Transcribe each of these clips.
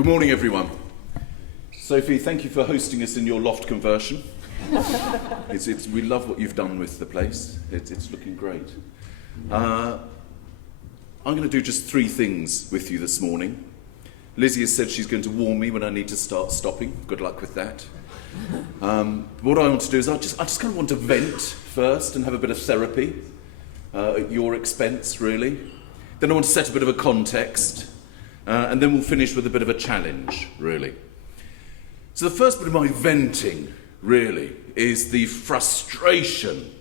Good morning, everyone. Sophie, thank you for hosting us in your loft conversion. We love what you've done with the place. It's looking great. I'm going to do just 3 things with you this morning. Lizzie has said she's going to warn me when I need to start stopping. Good luck with that. What I want to do is I just kind of want to vent first and have a bit of therapy at your expense, really. Then I want to set a bit of a context, and then we'll finish with a bit of a challenge, really. So the first bit of my venting, really, is the frustration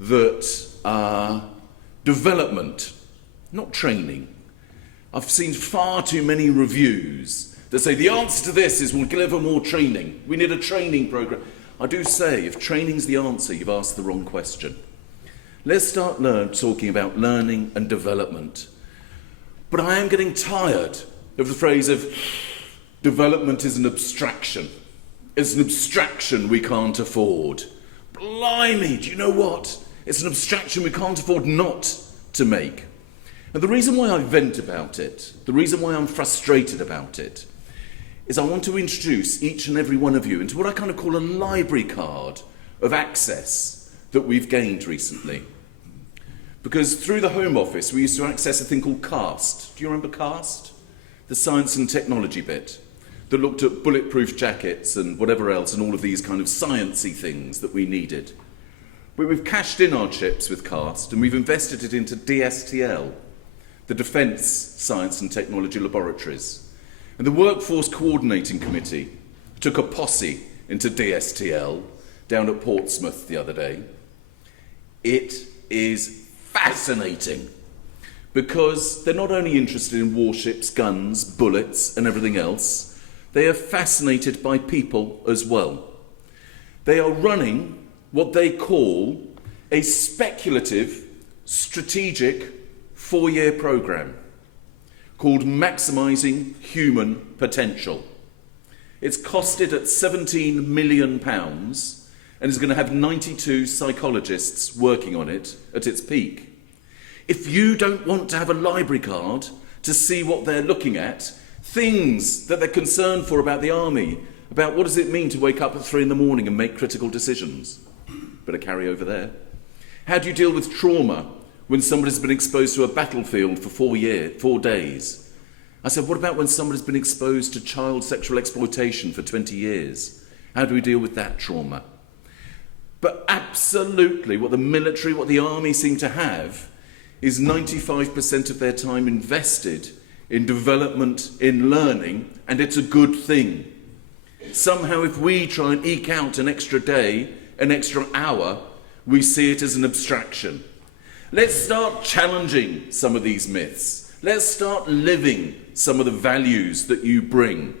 that development, not training. I've seen far too many reviews that say the answer to this is we'll deliver more training. We need a training programme. I do say, if training's the answer, you've asked the wrong question. Let's start talking about learning and development. But I am getting tired of the phrase of development is an abstraction. It's an abstraction we can't afford. Blimey, do you know what? It's an abstraction we can't afford not to make. And the reason why I vent about it, the reason why I'm frustrated about it, is I want to introduce each and every one of you into what I kind of call a library card of access that we've gained recently. Because through the Home Office, we used to access a thing called CAST. Do you remember CAST? The science and technology bit that looked at bulletproof jackets and whatever else and all of these kind of sciencey things that we needed. But we've cashed in our chips with CAST and we've invested it into DSTL, the Defence Science and Technology Laboratories. And the Workforce Coordinating Committee took a posse into DSTL down at Portsmouth the other day. It is fascinating because they're not only interested in warships, guns, bullets and everything else, they are fascinated by people as well. They are running what they call a speculative, strategic 4-year programme called Maximising Human Potential. It's costed at £17 million and is going to have 92 psychologists working on it at its peak. If you don't want to have a library card to see what they're looking at, things that they're concerned for about the army, about what does it mean to wake up at 3 a.m. and make critical decisions, better carry over there. How do you deal with trauma when somebody's been exposed to a battlefield for 4 days? I said, what about when somebody's been exposed to child sexual exploitation for 20 years? How do we deal with that trauma? But absolutely, what the military, what the army seem to have is 95% of their time invested in development, in learning, and it's a good thing. Somehow, if we try and eke out an extra day, an extra hour, we see it as an abstraction. Let's start challenging some of these myths. Let's start living some of the values that you bring.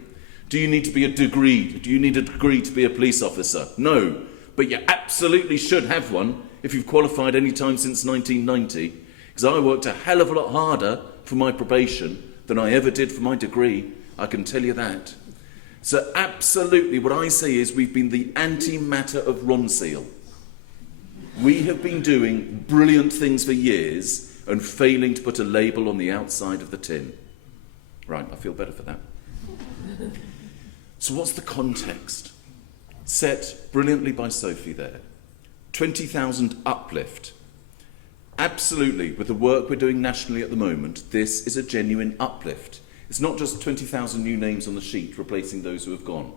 Do you need to be a degree? Do you need a degree to be a police officer? No. But you absolutely should have one if you've qualified any time since 1990, because I worked a hell of a lot harder for my probation than I ever did for my degree, I can tell you that. So absolutely what I say is we've been the antimatter of Ronseal. We have been doing brilliant things for years and failing to put a label on the outside of the tin. Right, I feel better for that. So what's the context? Set brilliantly by Sophie there. 20,000 uplift. Absolutely, with the work we're doing nationally at the moment, this is a genuine uplift. It's not just 20,000 new names on the sheet replacing those who have gone.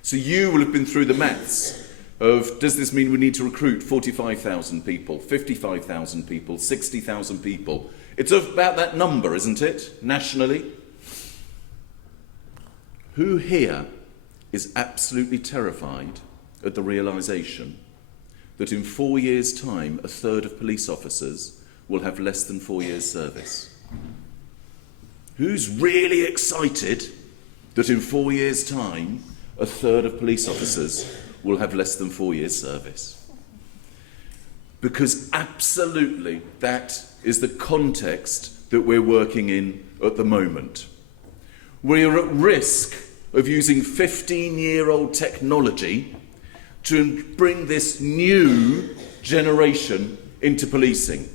So you will have been through the maths of, does this mean we need to recruit 45,000 people, 55,000 people, 60,000 people? It's about that number, isn't it, nationally? Who here is absolutely terrified at the realisation that in 4 years' time, 1/3 of police officers will have less than 4 years' service? Who's really excited that in 4 years' time, 1/3 of police officers will have less than 4 years' service? Because absolutely that is the context that we're working in at the moment. We're at risk of using 15-year-old technology to bring this new generation into policing.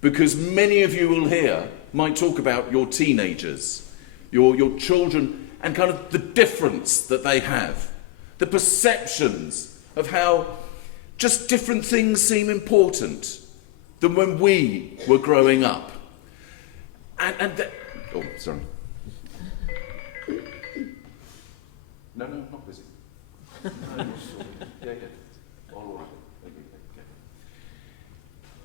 Because many of you will hear might talk about your teenagers. your children, and kind of the difference that they have, the perceptions of how just different things seem important than when we were growing up. Oh, sorry. No, not busy. No, yeah. All right. Okay.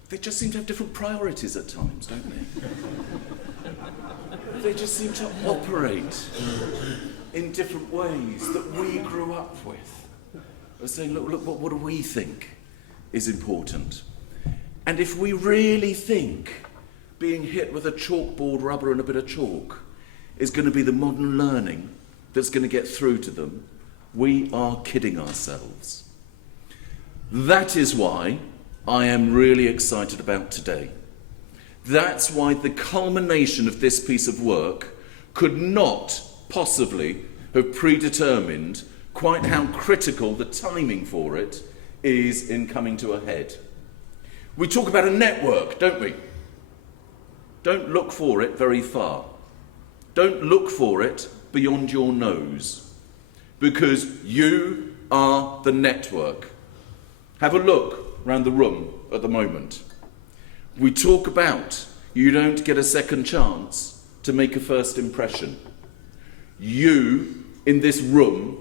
They just seem to have different priorities at times, don't they? They just seem to operate in different ways that we grew up with. We're saying, look, what do we think is important? And if we really think being hit with a chalkboard rubber and a bit of chalk is going to be the modern learning that's going to get through to them, we are kidding ourselves. That is why I am really excited about today. That's why the culmination of this piece of work could not possibly have predetermined quite how critical the timing for it is in coming to a head. We talk about a network, don't we? Don't look for it very far. Don't look for it beyond your nose, because you are the network. Have a look around the room at the moment. We talk about you don't get a second chance to make a first impression. You, in this room,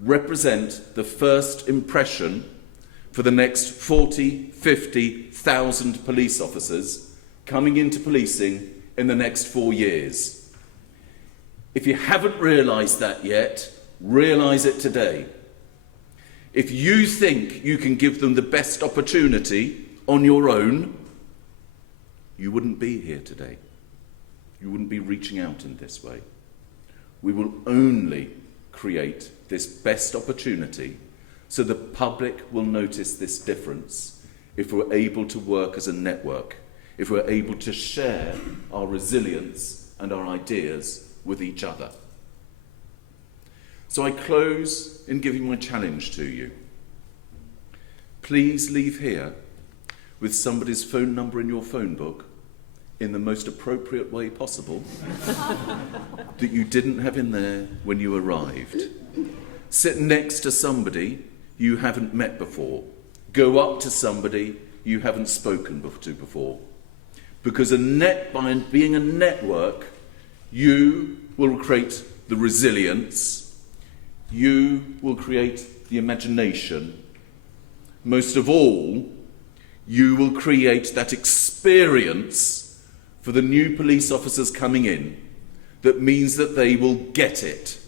represent the first impression for the next 40, 50,000 police officers coming into policing in the next 4 years. If you haven't realised that yet, realise it today. If you think you can give them the best opportunity on your own, you wouldn't be here today. You wouldn't be reaching out in this way. We will only create this best opportunity so the public will notice this difference if we're able to work as a network, if we're able to share our resilience and our ideas with each other. So I close in giving my challenge to you. Please leave here with somebody's phone number in your phone book in the most appropriate way possible that you didn't have in there when you arrived. Sit next to somebody you haven't met before. Go up to somebody you haven't spoken to before. Because by being a network, you will create the resilience, you will create the imagination. Most of all, you will create that experience for the new police officers coming in that means that they will get it.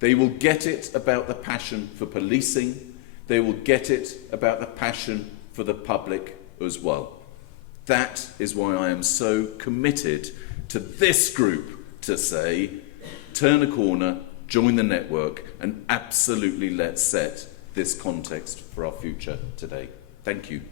They will get it about the passion for policing. They will get it about the passion for the public as well. That is why I am so committed to this group to say, turn a corner, join the network, and absolutely let's set this context for our future today. Thank you.